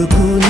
সব ভুল